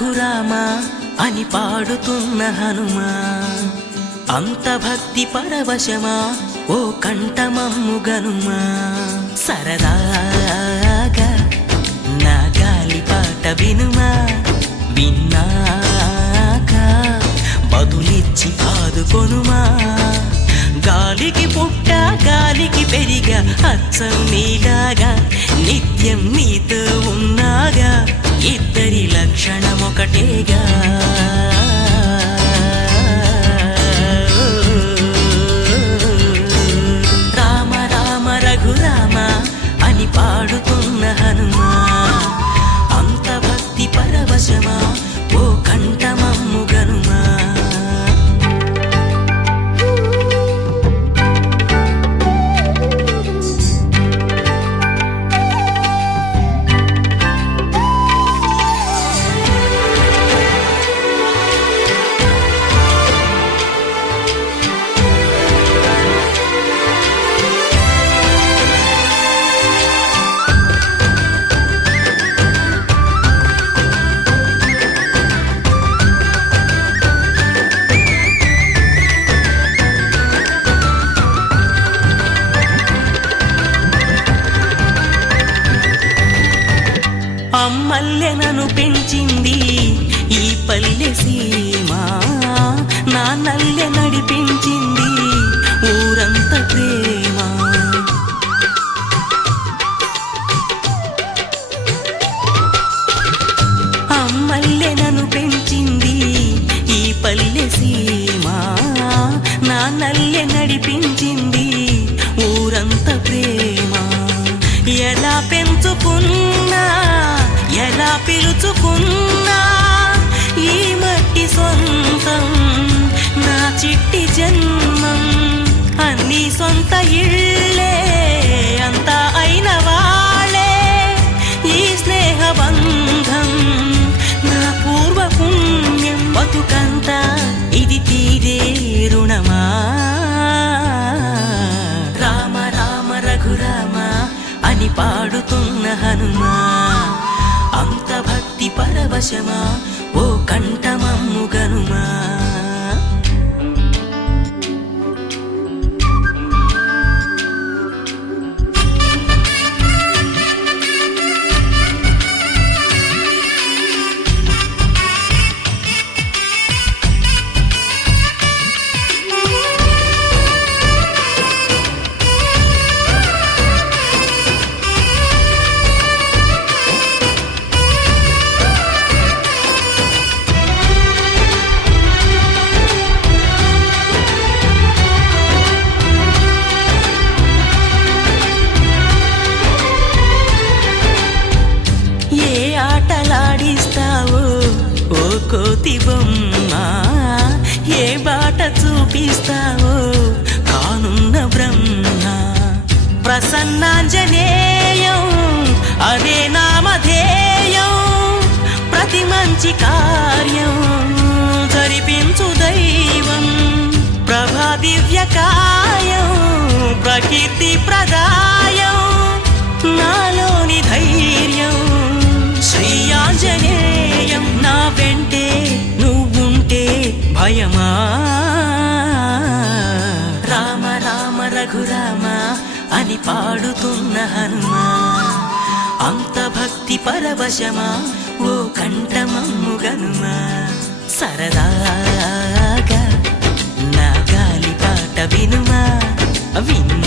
రఘురామ అని పాడుతున్న హనుమా, అంత భక్తి పరవశమా ఓ కంఠమమ్ము గనుమా. సరదాగా నా గాలి పాట వినుమా, విన్నాక బదులిచ్చి ఆదుకొనుమా. గాలికి పుట్ట గాలికి పెరిగా అచ్చం నీలాగా, నిత్యం నీతో ఉన్నాగా, ఇద్దరి లక్షణం ఒకటేగా. రామ రామ రఘురామ అని పాడుతున్న హనుమా, అంత భక్తి పరవశమా ఓ కంఠమమ్ము గనుమా. అమ్మల్లె నన్ను పెంచింది ఈ పల్లె సీమ, నాన్నల్లె నడిపించింది ఊరంత ప్రేమ. అమ్మల్లె నన్ను పెంచింది ఈ పల్లె సీమ, నాన్నల్లె నడిపించింది ఊరంత ప్రేమ. ఎలా పెంచుకున్నా ఎలా పిలుచుకున్నా ఈ మట్టి సొంతం నా చిట్టి జన్మం. అన్ని సొంత ఇళ్ళే అంతా అయిన వాళ్ళే ఈ స్నేహ బంధం నా పూర్వ పుణ్యం. బతుకంతా ఇది తీరే రుణమా. రామ రామ రఘురామ అని పాడుతున్న హనుమా, అంత భక్తి పరవశమా ఓ కంఠమమ్ము గనుమా. ఆటలాడిస్తావో ఓ కోతి బొమ్మ, ఏ బాట చూపిస్తావో కానున్న బ్రహ్మ. ప్రసన్నాంజనేయం అదే నామధేయం, ప్రతి మంచి కార్యం జరిపించు దైవం. ప్రభా దివ్యకాయం ప్రకీర్తి ప్రదాయం, నాలోని ధైర్యం శ్రీ ఆంజనేయం. నా వెంటే నువ్వుంటే భయమా. రామ రామ రఘురామ అని పాడుతున్న హనుమా, అంత భక్తి పరవశమా ఓ కంఠమమ్ము గనుమా. సరదాగా నా గాలి పాట వినుమా, విన్నా